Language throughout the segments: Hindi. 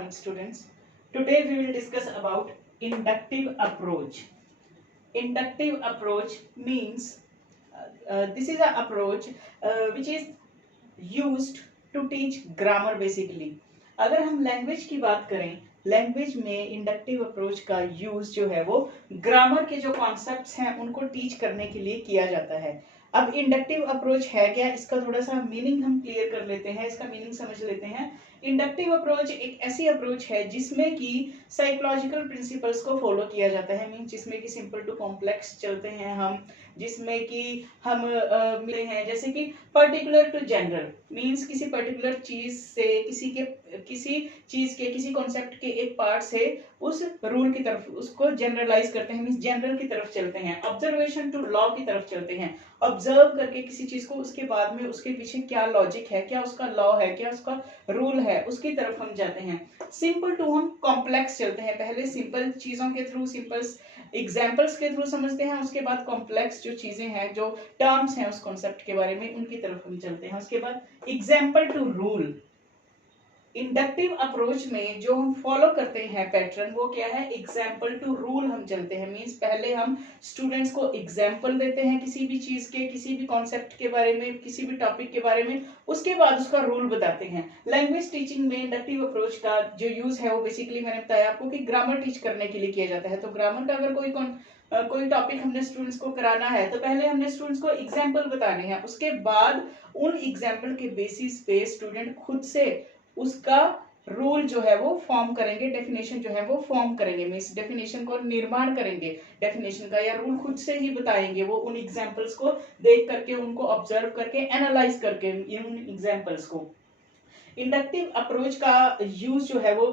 morning, students. Today we will discuss about inductive approach. Inductive approach means this is an approach which is used to teach grammar basically. अगर हम लैंग्वेज की बात करें, लैंग्वेज में इंडक्टिव अप्रोच का यूज जो है वो ग्रामर के जो कॉन्सेप्ट्स हैं उनको टीच करने के लिए किया जाता है। अब इंडक्टिव अप्रोच है क्या, इसका थोड़ा सा मीनिंग हम क्लियर कर लेते हैं, इसका मीनिंग समझ लेते हैं। इंडक्टिव अप्रोच एक ऐसी अप्रोच है जिसमें कि साइकोलॉजिकल प्रिंसिपल्स को फॉलो किया जाता है, मीन जिसमें कि सिंपल टू कॉम्प्लेक्स चलते हैं हम, जिसमें कि हम मिले हैं जैसे कि पर्टिकुलर टू जनरल, मींस किसी पर्टिकुलर चीज से किसी कॉन्सेप्ट के एक पार्ट से उस रूल की तरफ उसको जनरलाइज करते हैं, मींस जनरल की तरफ चलते हैं। ऑब्जर्वेशन टू लॉ की तरफ चलते हैं, ऑब्जर्व करके किसी चीज को उसके बाद में उसके पीछे क्या लॉजिक है, क्या उसका लॉ है, क्या उसका रूल है, उसकी तरफ हम जाते हैं। सिंपल टू हम कॉम्प्लेक्स चलते हैं, पहले सिंपल चीजों के थ्रू, सिंपल एग्जाम्पल्स के थ्रू समझते हैं, उसके बाद कॉम्प्लेक्स जो चीजें हैं, जो टर्म्स हैं उस कॉन्सेप्ट के बारे में, उनकी तरफ हम चलते हैं। उसके बाद example to rule. Inductive approach में जो हम फॉलो करते हैं पैटर्न, वो क्या है, एग्जाम्पल टू रूल हम चलते हैं। मींस पहले हम स्टूडेंट्स को एग्जाम्पल देते हैं किसी भी चीज के, किसी भी कॉन्सेप्ट के बारे में, किसी भी टॉपिक के बारे में, उसके बाद उसका रूल बताते हैं। लैंग्वेज टीचिंग में इंडक्टिव अप्रोच का जो यूज है वो बेसिकली मैंने बताया आपको कि ग्रामर टीच करने के लिए किया जाता है। तो ग्रामर का अगर कोई टॉपिक हमने स्टूडेंट्स को कराना है तो पहले हमने स्टूडेंट्स को एग्जाम्पल बताने हैं, उसके बाद उन एग्जाम्पल के बेसिस पे स्टूडेंट खुद से उसका रूल जो है वो फॉर्म करेंगे, डेफिनेशन जो है वो फॉर्म करेंगे, मींस डेफिनेशन को निर्माण करेंगे, डेफिनेशन का या रूल खुद से ही बताएंगे वो उन एग्जांपल्स को देख करके, उनको ऑब्जर्व करके, एनालाइज करके उन एग्जांपल्स को। इंडक्टिव अप्रोच का यूज जो है वो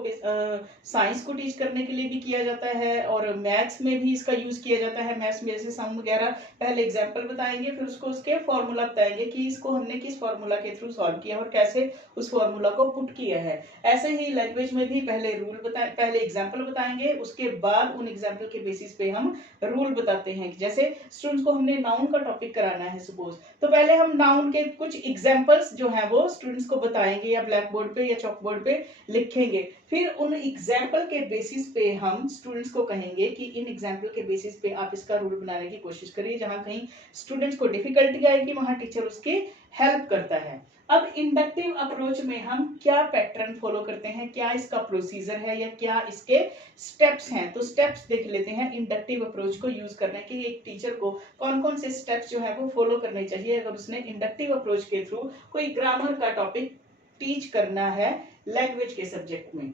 साइंस को टीच करने के लिए भी किया जाता है और मैथ्स में भी इसका यूज किया जाता है। मैथ्स में जैसे सम वगैरह पहले एग्जांपल बताएंगे, फिर उसको उसके फॉर्मूला बताएंगे कि इसको हमने किस फॉर्मूला के थ्रू सॉल्व किया और कैसे उस फॉर्मूला को पुट किया है। ऐसे ही लैंग्वेज में भी पहले पहले एग्जाम्पल बताएंगे, उसके बाद उन एग्जाम्पल के बेसिस पे हम रूल बताते हैं। जैसे स्टूडेंट्स को हमने नाउन का टॉपिक कराना है सपोज, तो पहले हम नाउन के कुछ एग्जाम्पल्स जो है वो स्टूडेंट्स को बताएंगे या ब्लैक बोर्ड पे या चॉक बोर्ड पे लिखेंगे, फिर उन एग्जाम्पल के बेसिस पे हम स्टूडेंट्स को कहेंगे कि इन एग्जाम्पल के बेसिस पे आप इसका रूल बनाने की कोशिश करिए। जहां कहीं स्टूडेंट्स को डिफिकल्टी आएगी वहां टीचर उसकी हेल्प करता है। अब इंडक्टिव अप्रोच में हम क्या पैटर्न फॉलो करते हैं, क्या इसका प्रोसीजर है या क्या इसके स्टेप्स हैं, तो स्टेप्स देख लेते हैं। इंडक्टिव अप्रोच को यूज करने के एक टीचर को कौन कौन से स्टेप्स जो है वो फॉलो करने चाहिए अगर उसने इंडक्टिव अप्रोच के थ्रू कोई ग्रामर का टॉपिक टीच करना है लैंग्वेज के सब्जेक्ट में।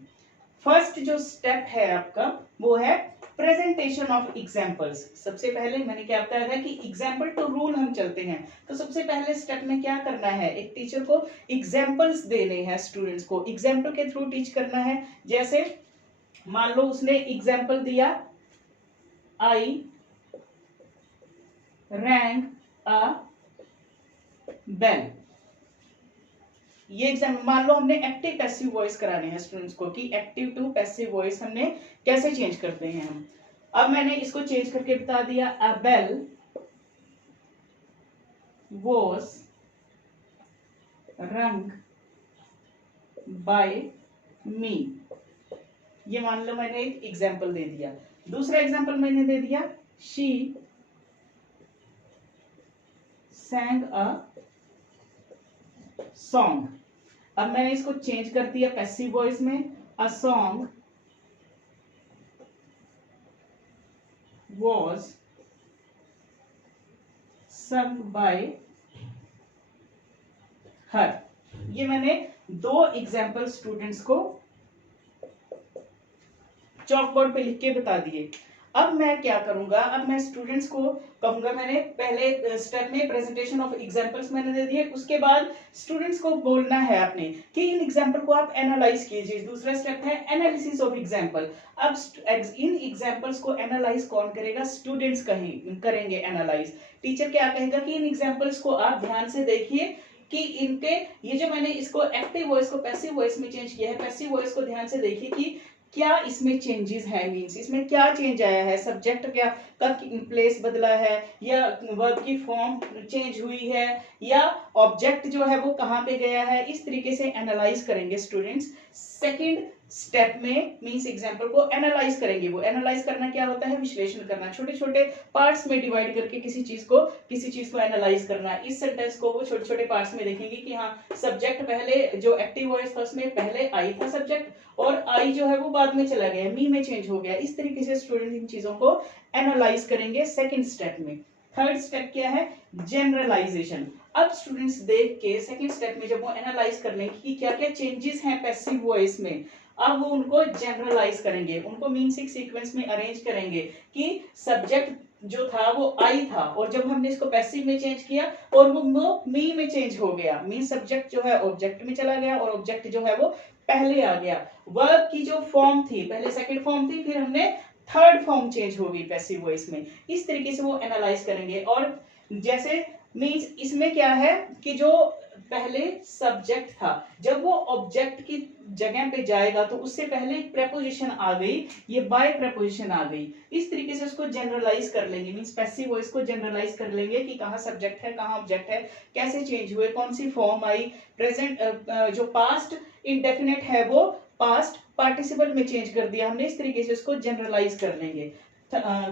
फर्स्ट जो स्टेप है आपका वो है प्रेजेंटेशन ऑफ एग्जाम्पल्स। सबसे पहले मैंने क्या बताया था कि एग्जाम्पल टू रूल हम चलते हैं, तो सबसे पहले स्टेप में क्या करना है, एक टीचर को एग्जाम्पल्स देने हैं, स्टूडेंट्स को एग्जाम्पल के थ्रू टीच करना है। जैसे मान लो उसने एग्जाम्पल दिया, आई रैंग अ बेल। ये एग्जाम्पल, मान लो हमने एक्टिव पैसिव वॉइस कराने हैं स्टूडेंट्स को कि एक्टिव टू पैसिव वॉइस हमने कैसे चेंज करते हैं हम। अब मैंने इसको चेंज करके बता दिया, अ बेल वॉज रंग बाय मी। ये मान लो मैंने एक एग्जाम्पल दे दिया। दूसरा एग्जाम्पल मैंने दे दिया, शी sang a song। अब मैंने इसको चेंज कर दिया पैसिव वॉइस में, a song was sung by her। ये मैंने दो एग्जाम्पल स्टूडेंट्स को चॉक बोर्ड पे लिख के बता दिए। अब मैं क्या करूंगा, अब मैं स्टूडेंट्स को कहूंगा, मैंने पहले स्टेप में प्रेजेंटेशन ऑफ एग्जांपल्स मैंने दे दिए, उसके बाद स्टूडेंट्स को बोलना है आपने कि इन एग्जांपल को आप एनालाइज कीजिए। दूसरा स्टेप है एनालिसिस ऑफ एग्जांपल। अब इन एग्जांपल्स को एनालाइज कौन करेगा, स्टूडेंट्स करेंगे एनालाइज। टीचर क्या कहेगा कि इन एग्जांपल्स को आप ध्यान से देखिए कि इनके, ये जो मैंने इसको एक्टिव वॉइस को पैसिव वॉइस में चेंज किया है, पैसिव वॉइस को ध्यान से देखिए कि क्या इसमें चेंजेस है, मींस इसमें क्या चेंज आया है, सब्जेक्ट क्या का प्लेस बदला है या वर्ब की फॉर्म चेंज हुई है या ऑब्जेक्ट जो है वो कहाँ पे गया है। इस तरीके से एनालाइज करेंगे स्टूडेंट्स। सेकंड स्टेप में मींस एग्जांपल को एनालाइज करेंगे। वो एनालाइज करना क्या होता है, विश्लेषण करना, छोटे छोटे पार्ट्स में डिवाइड करके किसी चीज को एनालाइज करना। इस सेंटेंस को वो छोटे छोटे पार्ट्स में देखेंगे कि हाँ सब्जेक्ट पहले जो एक्टिव वॉइस था उसमें पहले आई था सब्जेक्ट और आई जो है वो बाद में चला गया, मी में चेंज हो गया। इस तरीके से स्टूडेंट इन चीजों को एनालाइज करेंगे सेकेंड स्टेप में। थर्ड स्टेप क्या है, जनरलाइजेशन। अब स्टूडेंट्स देख के सेकंड स्टेप में जब वो एनालाइज कर लेंगे कि क्या क्या चेंजेस हैं पैसिव वॉइस में, अब वो उनको जनरलाइज करेंगे, उनको मीन्स एक सीक्वेंस में अरेंज करेंगे कि सब्जेक्ट जो था वो आई था और जब हमने इसको पैसिव में चेंज किया और वो मी में चेंज हो गया, मीन सब्जेक्ट जो है ऑब्जेक्ट में चला गया और ऑब्जेक्ट जो है वो पहले आ गया। वर्ब की जो फॉर्म थी पहले सेकंड फॉर्म थी, फिर हमने थर्ड फॉर्म चेंज हो गई पैसिव वॉइस में। इस तरीके से वो एनालाइज करेंगे। और जैसे मींस इसमें क्या है कि जो पहले सब्जेक्ट था जब वो ऑब्जेक्ट की जगह पे जाएगा तो उससे पहले एक प्रेपोजिशन आ गई, ये बाय प्रेपोजिशन आ गई। इस तरीके से उसको जनरलाइज कर लेंगे, मींस पैसिव वॉइस को जनरलाइज कर लेंगे कि कहाँ सब्जेक्ट है कहाँ ऑब्जेक्ट है, कैसे चेंज हुए, कौन सी फॉर्म आई। प्रेजेंट जो पास्ट इंडेफिनिट है वो पास्ट पार्टिसिपल में चेंज कर दिया हमने। इस तरीके से उसको जनरलाइज कर लेंगे।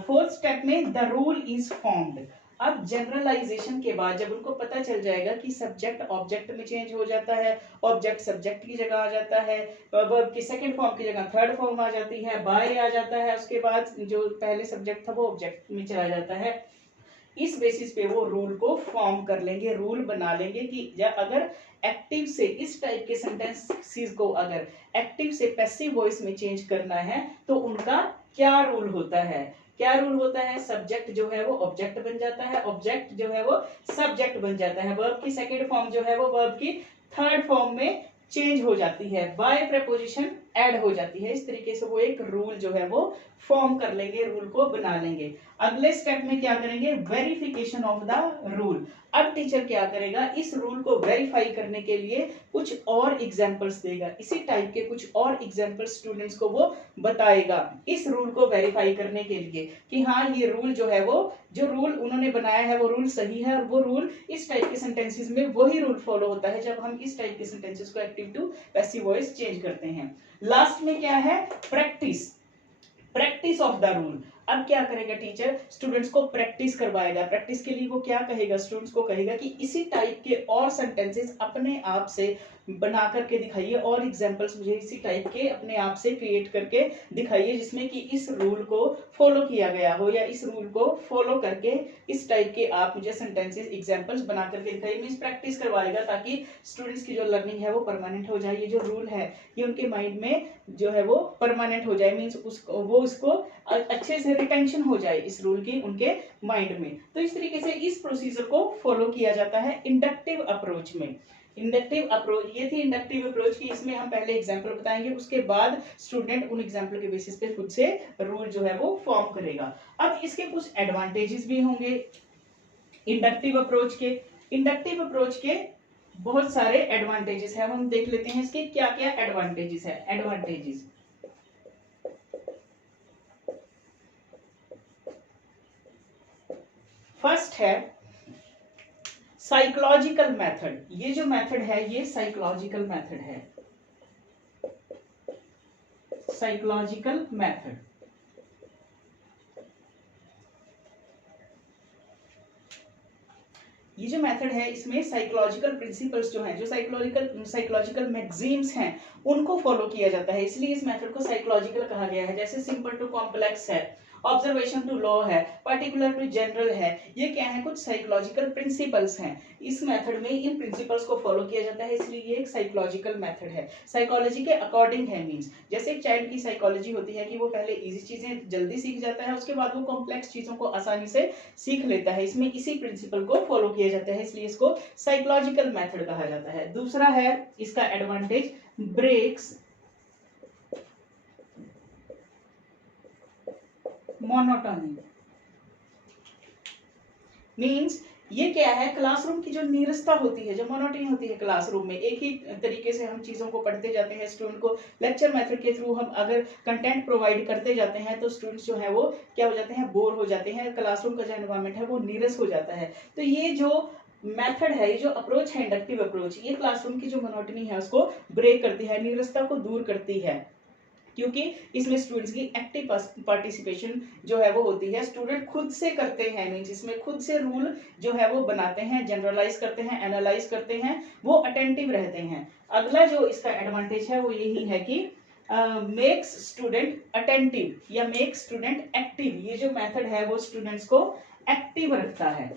फोर्थ स्टेप में द रूल इज फॉर्म्ड। अब जनरलाइजेशन के बाद जब उनको पता चल जाएगा कि सब्जेक्ट ऑब्जेक्ट में चेंज हो जाता है, ऑब्जेक्ट सब्जेक्ट की जगह आ जाता है, वर्ब की सेकंड फॉर्म की जगह थर्ड फॉर्म आ जाती है, बाय आ जाता है, उसके बाद जो पहले सब्जेक्ट था वो ऑब्जेक्ट में चला जाता है। इस बेसिस पे वो रूल को फॉर्म कर लेंगे, रूल बना लेंगे कि अगर एक्टिव से इस टाइप के सेंटेंसेस को अगर एक्टिव से पैसिव वॉइस में चेंज करना है तो उनका क्या रूल होता है। क्या रूल होता है, सब्जेक्ट जो है वो ऑब्जेक्ट बन जाता है, ऑब्जेक्ट जो है वो सब्जेक्ट बन जाता है, वर्ब की सेकंड फॉर्म जो है वो वर्ब की थर्ड फॉर्म में चेंज हो जाती है, बाय प्रेपोजिशन ऐड हो जाती है। इस तरीके से वो एक रूल जो है वो फॉर्म कर लेंगे, रूल को बना लेंगे। अगले स्टेप में क्या करेंगे, वेरिफिकेशन ऑफ द रूल। अब टीचर क्या करेगा, इस रूल को वेरीफाई करने के लिए कुछ और एग्जांपल्स देगा, इसी टाइप के कुछ और एग्जांपल्स स्टूडेंट्स को वो बताएगा इस रूल को वेरीफाई करने के लिए कि हाँ ये रूल जो है वो जो रूल उन्होंने बनाया है वो रूल सही है और वो रूल इस टाइप के सेंटेंसेस में वही रूल फॉलो होता है जब हम इस टाइप के सेंटेंसेस को active to passive voice change करते हैं। लास्ट में क्या है, practice, practice of the rule. अब क्या करेगा टीचर, स्टूडेंट्स को प्रैक्टिस करवाएगा। प्रैक्टिस के लिए वो क्या कहेगा, स्टूडेंट्स को कहेगा कि इसी टाइप के और सेंटेंसेस अपने आप से बना करके दिखाइए और एग्जांपल्स मुझे इसी टाइप के अपने आप से क्रिएट करके दिखाइए जिसमें कि इस रूल को फॉलो किया गया हो या इस रूल को फॉलो करके इस टाइप के आप मुझे सेंटेंसेस एग्जांपल्स बना करके दिखाइए। मींस प्रैक्टिस करवाएगा ताकि स्टूडेंट्स की जो लर्निंग है वो परमानेंट हो जाए, ये जो रूल है ये उनके माइंड में जो है वो परमानेंट हो जाए, मींस उसको अच्छे से रिटेंशन हो जाए इस रूल की उनके माइंड में। तो इस तरीके से इस प्रोसीजर को फॉलो किया जाता है इंडक्टिव अप्रोच में। इंडक्टिव अप्रोच, ये थी इंडक्टिव अप्रोच की, इसमें हम पहले एग्जांपल बताएंगे, उसके बाद स्टूडेंट उन एग्जांपल के बेसिस पे खुद से रूल जो है वो फॉर्म करेगा। अब इसके कुछ एडवांटेजेस भी होंगे इंडक्टिव अप्रोच के। इंडक्टिव अप्रोच के बहुत सारे एडवांटेजेस है, हम देख लेते हैं इसके क्या क्या एडवांटेजेस है। एडवांटेजेस, फर्स्ट है साइकोलॉजिकल मेथड। ये जो मेथड है ये साइकोलॉजिकल मेथड है, साइकोलॉजिकल मेथड। ये जो मेथड है इसमें साइकोलॉजिकल प्रिंसिपल्स जो हैं, जो साइकोलॉजिकल मैगजीम्स हैं उनको फॉलो किया जाता है, इसलिए इस मेथड को साइकोलॉजिकल कहा गया है। जैसे सिंपल टू कॉम्प्लेक्स है, ऑब्जर्वेशन टू लॉ है, पर्टिकुलर टू जनरल है, ये क्या है, कुछ साइकोलॉजिकल प्रिंसिपल्स हैं। इस मेथड में इन प्रिंसिपल्स को फॉलो किया जाता है, इसलिए ये एक साइकोलॉजिकल मेथड है, साइकोलॉजी के अकॉर्डिंग है। मींस जैसे एक चाइल्ड की साइकोलॉजी होती है कि वो पहले इजी चीजें जल्दी सीख जाता है, उसके बाद वो कॉम्प्लेक्स चीजों को आसानी से सीख लेता है, इसमें इसी प्रिंसिपल को फॉलो किया जाता है, इसलिए इसको साइकोलॉजिकल मेथड कहा जाता है। दूसरा है इसका एडवांटेज, ब्रेक्स मोनोटोनी। मींस ये क्या है, क्लासरूम की जो नीरसता होती है, जो मोनोटोनी होती है क्लासरूम में, एक ही तरीके से हम चीजों को पढ़ते जाते हैं, स्टूडेंट को लेक्चर मेथड के थ्रू हम अगर कंटेंट प्रोवाइड करते जाते हैं तो स्टूडेंट्स जो है वो क्या हो जाते हैं, बोर हो जाते हैं, क्लासरूम का जो एनवायरनमेंट है वो नीरस हो जाता है। तो ये जो मेथड है, ये जो अप्रोच है इंडक्टिव अप्रोच, ये क्लासरूम की जो मोनोटोनी है उसको ब्रेक करती है, नीरसता को दूर करती है। क्योंकि इसमें स्टूडेंट्स की एक्टिव पार्टिसिपेशन जो है वो होती है, स्टूडेंट खुद से करते हैं, मीन्स इसमें खुद से रूल जो है वो बनाते हैं, जनरलाइज करते हैं, एनालाइज करते हैं, वो अटेंटिव रहते हैं। अगला जो इसका एडवांटेज है वो यही है कि मेक्स स्टूडेंट अटेंटिव या मेक स्टूडेंट एक्टिव। ये जो मेथड है वो स्टूडेंट्स को एक्टिव रखता है।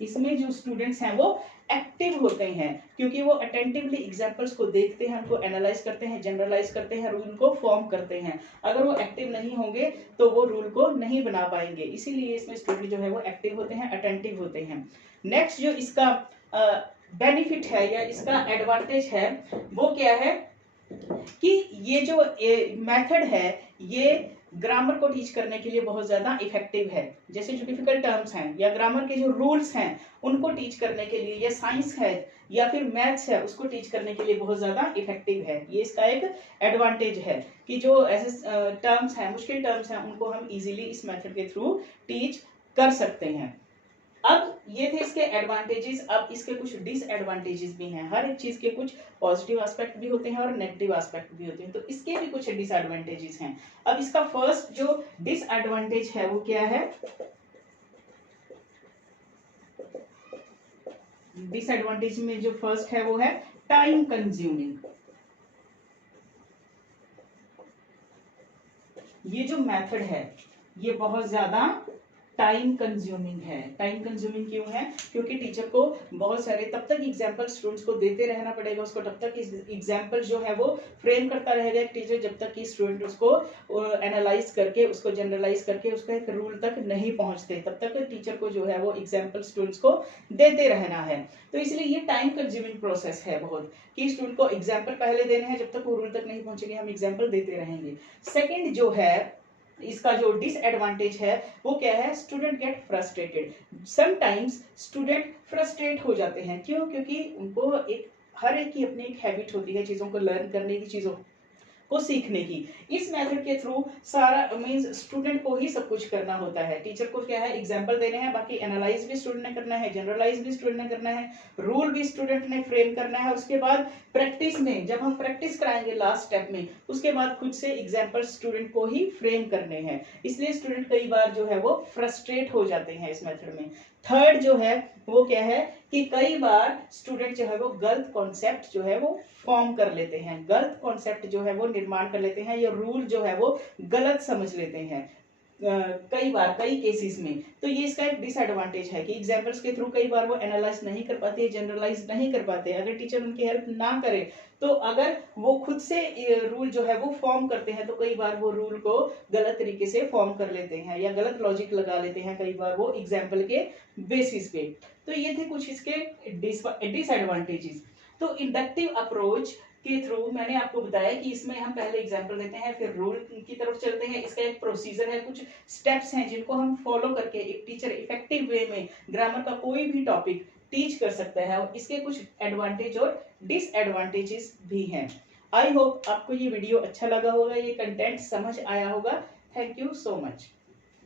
इसमें जो स्टूडेंट्स हैं वो एक्टिव होते हैं क्योंकि वो अटेंटिवली एग्जांपल्स को देखते हैं, उनको एनालाइज करते हैं, जनरलाइज करते हैं, रूल को फॉर्म करते हैं। अगर वो एक्टिव नहीं होंगे तो वो रूल को नहीं बना पाएंगे, इसीलिए इसमें स्टूडेंट जो है वो एक्टिव होते हैं, अटेंटिव होते हैं। नेक्स्ट जो इसका बेनिफिट है या इसका एडवांटेज है वो क्या है कि ये जो मेथड है ये ग्रामर को टीच करने के लिए बहुत ज्यादा इफेक्टिव है। जैसे जो डिफिकल्ट टर्म्स हैं या ग्रामर के जो रूल्स हैं उनको टीच करने के लिए, या साइंस है या फिर मैथ्स है उसको टीच करने के लिए बहुत ज्यादा इफेक्टिव है। ये इसका एक एडवांटेज है कि जो ऐसे टर्म्स हैं, मुश्किल टर्म्स हैं, उनको हम इजीली इस मेथड के थ्रू टीच कर सकते हैं। अब ये थे इसके एडवांटेजेस। अब इसके कुछ डिसएडवांटेजेस भी हैं। हर एक चीज के कुछ पॉजिटिव एस्पेक्ट भी होते हैं और नेगेटिव एस्पेक्ट भी होते हैं, तो इसके भी कुछ डिसएडवांटेजेस हैं। अब इसका फर्स्ट जो डिसएडवांटेज है वो क्या है? डिसएडवांटेज में जो फर्स्ट है वो है टाइम कंज्यूमिंग। ये जो मेथड है ये बहुत ज्यादा टाइम कंज्यूमिंग है। टाइम कंज्यूमिंग क्यों है? क्योंकि टीचर को बहुत सारे तब तक एग्जाम्पल स्टूडेंट्स को देते रहना पड़ेगा, उसको तब तक एग्जाम्पल जो है वो फ्रेम करता रहेगा एक टीचर, जब तक कि स्टूडेंट उसको एनालाइज करके, उसको जनरलाइज करके उसका एक रूल तक नहीं पहुंचते, तब तक टीचर को जो है वो एग्जाम्पल स्टूडेंट्स को देते रहना है। तो इसलिए ये टाइम कंज्यूमिंग प्रोसेस है बहुत, कि स्टूडेंट को एग्जाम्पल पहले देने हैं, जब तक वो रूल तक नहीं पहुंचेंगे हम एग्जाम्पल देते रहेंगे। सेकेंड जो है इसका जो डिसएडवांटेज है वो क्या है? Student get frustrated. Sometimes student frustrate हो जाते हैं। क्यों? क्योंकि उनको हर एक की अपनी एक हैबिट होती है चीजों को लर्न करने की, चीजों को सीखने की। इस मेथड के थ्रू सारा मींस स्टूडेंट को ही सब कुछ करना होता है। टीचर को क्या है? एग्जांपल देने हैं, बाकी एनालाइज भी स्टूडेंट ने करना है, जनरलाइज भी स्टूडेंट ने करना है, रूल भी स्टूडेंट ने फ्रेम करना है। उसके बाद प्रैक्टिस में, जब हम प्रैक्टिस कराएंगे लास्ट स्टेप में, उसके बाद खुद से एग्जाम्पल स्टूडेंट को ही फ्रेम करने हैं। इसलिए स्टूडेंट कई बार जो है वो फ्रस्ट्रेट हो जाते हैं इस मेथड में। थर्ड जो है वो क्या है कि कई बार स्टूडेंट जो है वो गलत कॉन्सेप्ट जो है वो फॉर्म कर लेते हैं, गलत कॉन्सेप्ट जो है वो निर्माण कर लेते हैं, या रूल जो है वो गलत समझ लेते हैं कई बार, कई केसेस में। तो ये इसका एक डिसएडवांटेज है कि एग्जांपल्स के थ्रू कई बार वो एनालाइज नहीं कर पाते, जनरलाइज नहीं कर पाते। अगर टीचर उनकी हेल्प ना करे तो अगर वो खुद से रूल जो है वो फॉर्म करते हैं तो कई बार वो रूल को गलत तरीके से फॉर्म कर लेते हैं या गलत लॉजिक लगा लेते हैं कई बार वो एग्जाम्पल के बेसिस पे। तो ये थे कुछ इसके डिसएडवांटेजेस। तो इंडक्टिव अप्रोच के थ्रू मैंने आपको बताया कि इसमें हम पहले एग्जांपल देते हैं, फिर रूल की तरफ चलते हैं। इसका एक प्रोसीजर है, कुछ स्टेप्स हैं जिनको हम फॉलो करके एक टीचर इफेक्टिव वे में ग्रामर का कोई भी टॉपिक टीच कर सकता है। और इसके कुछ एडवांटेज और डिसएडवांटेजेस भी हैं। आई होप आपको ये वीडियो अच्छा लगा होगा, ये कंटेंट समझ आया होगा। Thank you so much.